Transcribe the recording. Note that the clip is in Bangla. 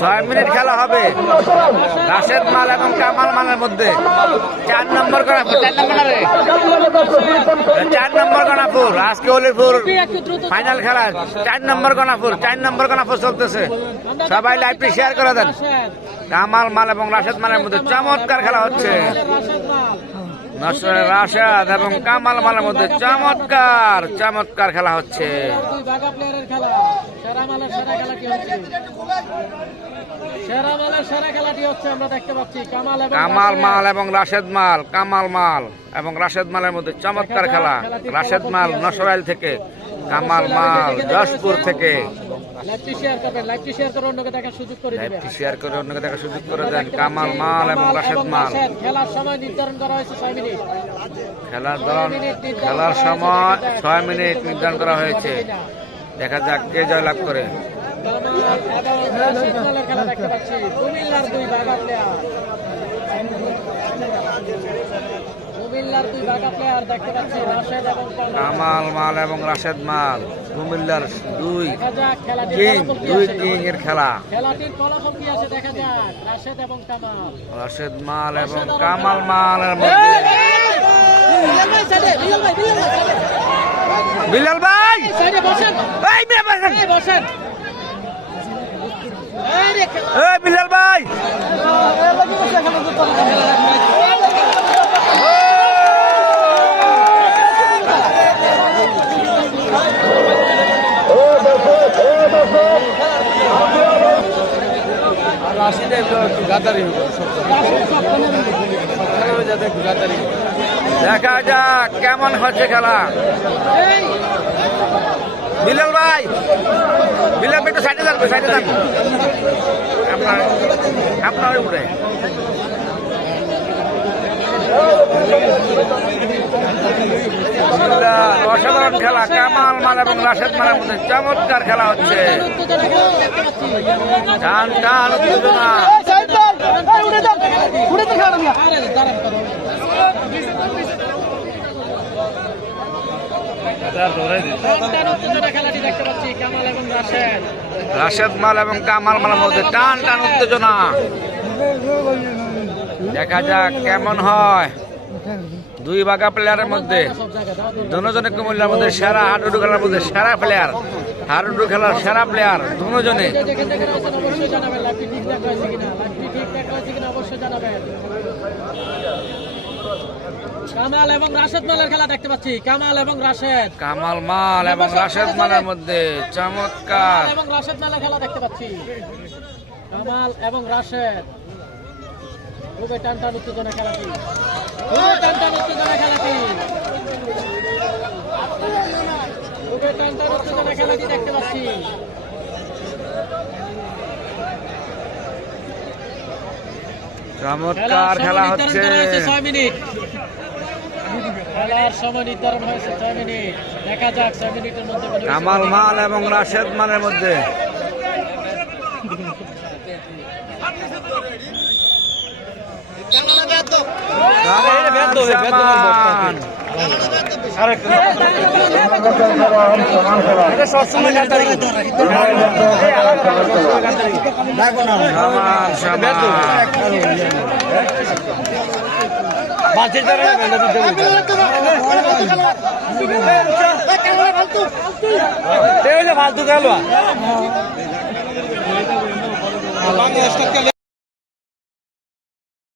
ছয় মিনিট খেলা হবে। রাশেদ মাল এবং কামাল মালের মধ্যে। চার নম্বর গণাপুর চার নম্বর রে? চার নম্বর গণাপুর আজকে হলিপুর ফাইনাল খেলা। চার নম্বর গণাপুর চার নম্বর গণাপুর চলতেছে। সবাই লাইভটি শেয়ার করে দেন। কামাল মাল এবং রাশেদ মালের মধ্যে চমৎকার খেলা হচ্ছে। নসরের রাশেদ এবং কামাল মালের মধ্যে চমৎকার চমৎকার খেলা হচ্ছে। কামাল। মাল এবং রাশেদ মাল কামাল মাল এবং রাশেদ মালের মধ্যে চমৎকার খেলা। রাশেদ মাল নসরাইল থেকে কামাল মাল যশপুর থেকে। লাইভটি শেয়ার করবেন লাইভটি শেয়ার করে অন্যকে দেখার সুযোগ করে দিবেন। লাইভটি শেয়ার করে অন্যকে দেখার সুযোগ করে দেন। কামাল মাল এবং রাশেদ মাল। খেলার সময় নির্ধারণ করা হয়েছে ছয় মিনিট। খেলার সময় ছয় মিনিট নির্ধারণ করা হয়েছে। দেখা যাক কে জয় লাভ করে। কামাল এবং রাশেদ মালের খেলা দেখতে পাচ্ছি। কুমিল্লার দুই প্লেয়ার কুমিল্লার দুই বাঘা প্লেয়ার দেখতে পাচ্ছি রাশেদ এবং কামাল মাল এবং রাশেদ মাল। কুমিল্লার দুই কি দুই। কিং এর খেলা। খেলাটির ফলাফল কি আসে দেখা যাক রাশেদ এবং কামাল। রাশেদ মাল এবং কামাল মালের মধ্যে। বিলাল ভাই বসেন। বসেন। এই বসেন এই রে খেলা- এই বিলাল দেখা যাক কেমন হচ্ছে খেলা। বিলাল ভাই বিলাল ভাই একটু সাইডে থাকবে, সাইডে যান আপনার আপনার উপরে। অসাধারণ খেলা, কামাল মাল এবং রাশেদ মালের মধ্যে চমৎকার খেলা হচ্ছে। টান, উত্তেজনা। রাশেদ মাল এবং কামাল মালের মধ্যে টান টান, উত্তেজনা। দেখা যাক কেমন হয়। দুই বাঘা প্লেয়ারের মধ্যে। দুজনে কুমিল্লার মধ্যে সেরা হাডুডু খেলার মধ্যে সেরা প্লেয়ার হাডুডু খেলার সেরা প্লেয়ার দুজনে। কামাল এবং রাশেদ মালের খেলা দেখতে পাচ্ছি। কামাল এবং রাশেদ। কামাল মাল এবং রাশেদ মালের মধ্যে চমৎকার। এবং রাশেদ মালের খেলা দেখতে পাচ্ছি। কামাল এবং রাশেদ। খুবই টান টান উত্তেজনা খেলাটি। খুবই টান টান উত্তেজনা খেলাটি। খুবই টান টান উত্তেজনা খেলাটি দেখতে পাচ্ছি। চমৎকার খেলা হচ্ছে। ছয় মিনিট। খেলার সময় নির্ধারণ হয়েছে ছয় মিনিট। দেখা যাক ছয় মিনিটের মধ্যে কামাল মাল এবং রাশেদ মালের মধ্যে। ফালতু খেলোয়া